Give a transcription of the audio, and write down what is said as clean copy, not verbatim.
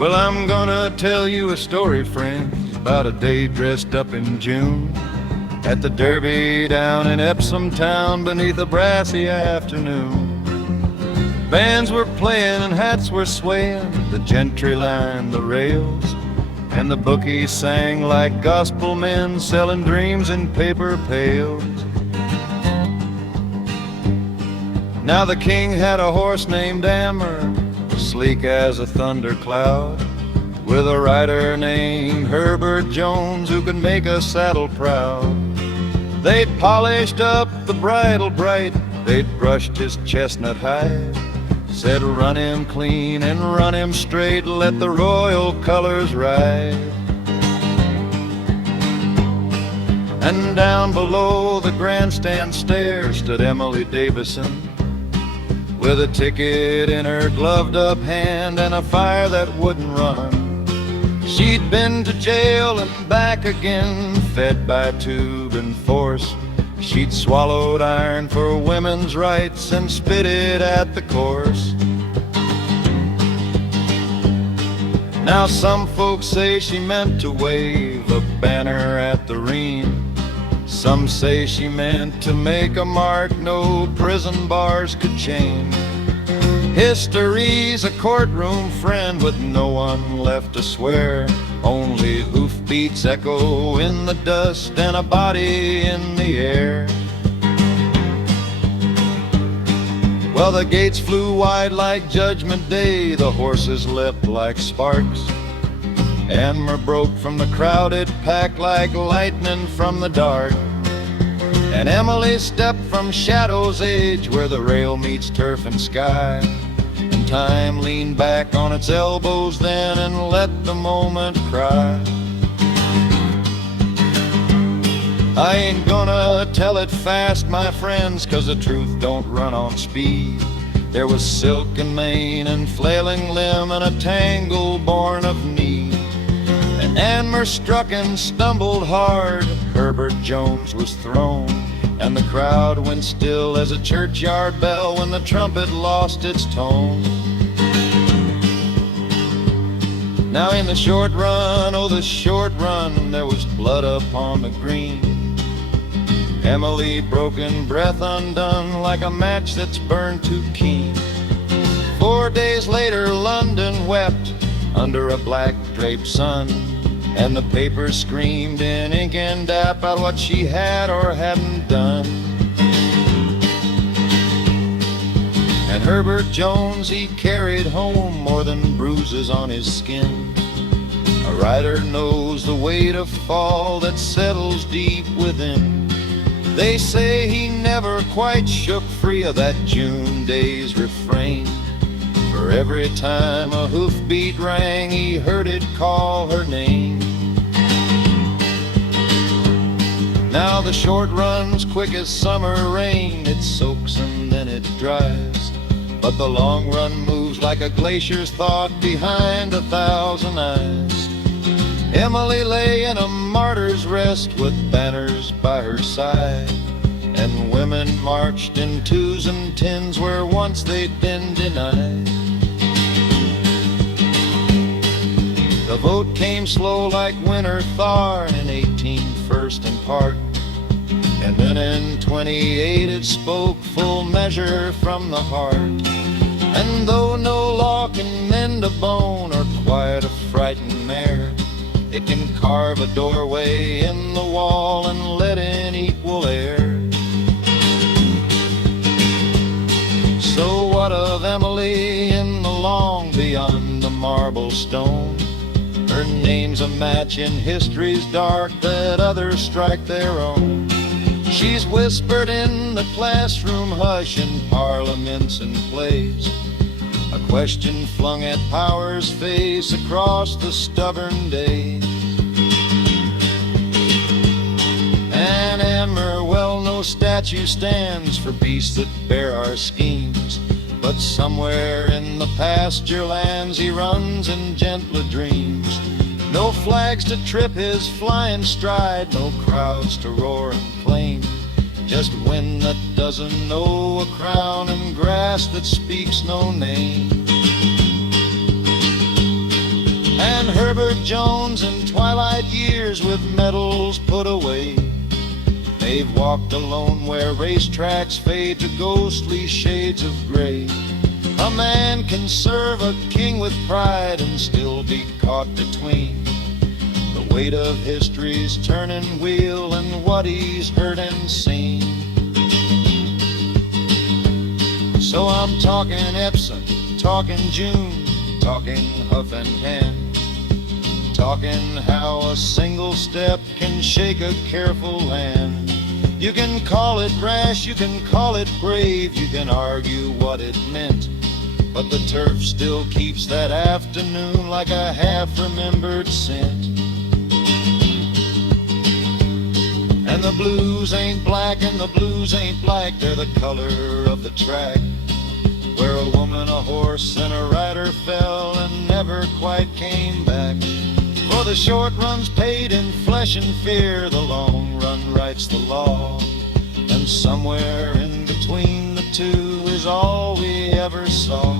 Well, I'm gonna tell you a story, friends, about a day dressed up in June at the Derby down in Epsom town beneath a brassy afternoon. Bands were playing and hats were swaying, the gentry lined the rails, and the bookies sang like gospel men selling dreams in paper pails. Now the king had a horse named Anmer, sleek as a thundercloud, with a rider named Herbert Jones who could make a saddle proud. They'd polished up the bridle bright, they'd brushed his chestnut hide, said run him clean and run him straight, let the royal colors ride. And down below the grandstand stairs stood Emily Davison, with a ticket in her gloved up hand and a fire that wouldn't run. She'd been to jail and back again, fed by tube and force. She'd swallowed iron for women's rights and spit it at the course. Now some folks say she meant to wave a banner at the ream. Some say she meant to make a mark no prison bars could change. History's a courtroom friend with no one left to swear, only hoofbeats echo in the dust and a body in the air. Well, the gates flew wide like Judgment Day, the horses leapt like sparks. Anmer broke from the crowded pack like lightning from the dark. And Emily stepped from shadow's edge where the rail meets turf and sky. And time leaned back on its elbows then and let the moment cry. I ain't gonna tell it fast, my friends, 'cause the truth don't run on speed. There was silk and mane and flailing limb and a tangle born of need. And Anmer struck and stumbled hard, Herbert Jones was thrown, and the crowd went still as a churchyard bell when the trumpet lost its tone. Now in the short run, oh the short run, there was blood upon the green. Emily broken, breath undone, like a match that's burned too keen. 4 days later London wept under a black draped sun, and the papers screamed in ink and dap about what she had or hadn't done. And Herbert Jones, he carried home more than bruises on his skin. A rider knows the weight of fall that settles deep within. They say he never quite shook free of that June day's refrain, for every time a hoofbeat rang, he heard it call her name. Now the short run's quick as summer rain, it soaks and then it dries, but the long run moves like a glacier's thought behind 1,000 eyes. Emily lay in a martyr's rest with banners by her side, and women marched in twos and tens where once they'd been denied. The vote came slow like winter thaw in 18 and part, and then in 28 it spoke full measure from the heart. And though no law can mend a bone or quiet a frightened mare, it can carve a doorway in the wall and let in equal air. So what of Emily in the long beyond the marble stone? Her name's a match in history's dark that others strike their own. She's whispered in the classroom hush in parliaments and plays, a question flung at power's face across the stubborn day. And Anmer, well, no statue stands for beasts that bear our schemes, but somewhere in the pasture lands he runs in gentler dreams. No flags to trip his flying stride, no crowds to roar and plain, just wind that doesn't know a crown and grass that speaks no name. and Herbert Jones in twilight years with medals put away. They've walked alone where racetracks fade to ghostly shades of gray. A man can serve a king with pride and still be caught between the weight of history's turning wheel and what he's heard and seen. So I'm talking Epsom, talking June, talking Huff and Hand, talking how a single step can shake a careful land. You can call it rash, you can call it brave, you can argue what it meant, but the turf still keeps that afternoon like a half-remembered scent. And the blues ain't black and the blues ain't black, they're the color of the track, where a woman, a horse, and a rider fell and never quite came back. For the short run's paid in flesh and fear, the long run writes the law, and somewhere in between the two is all we ever saw.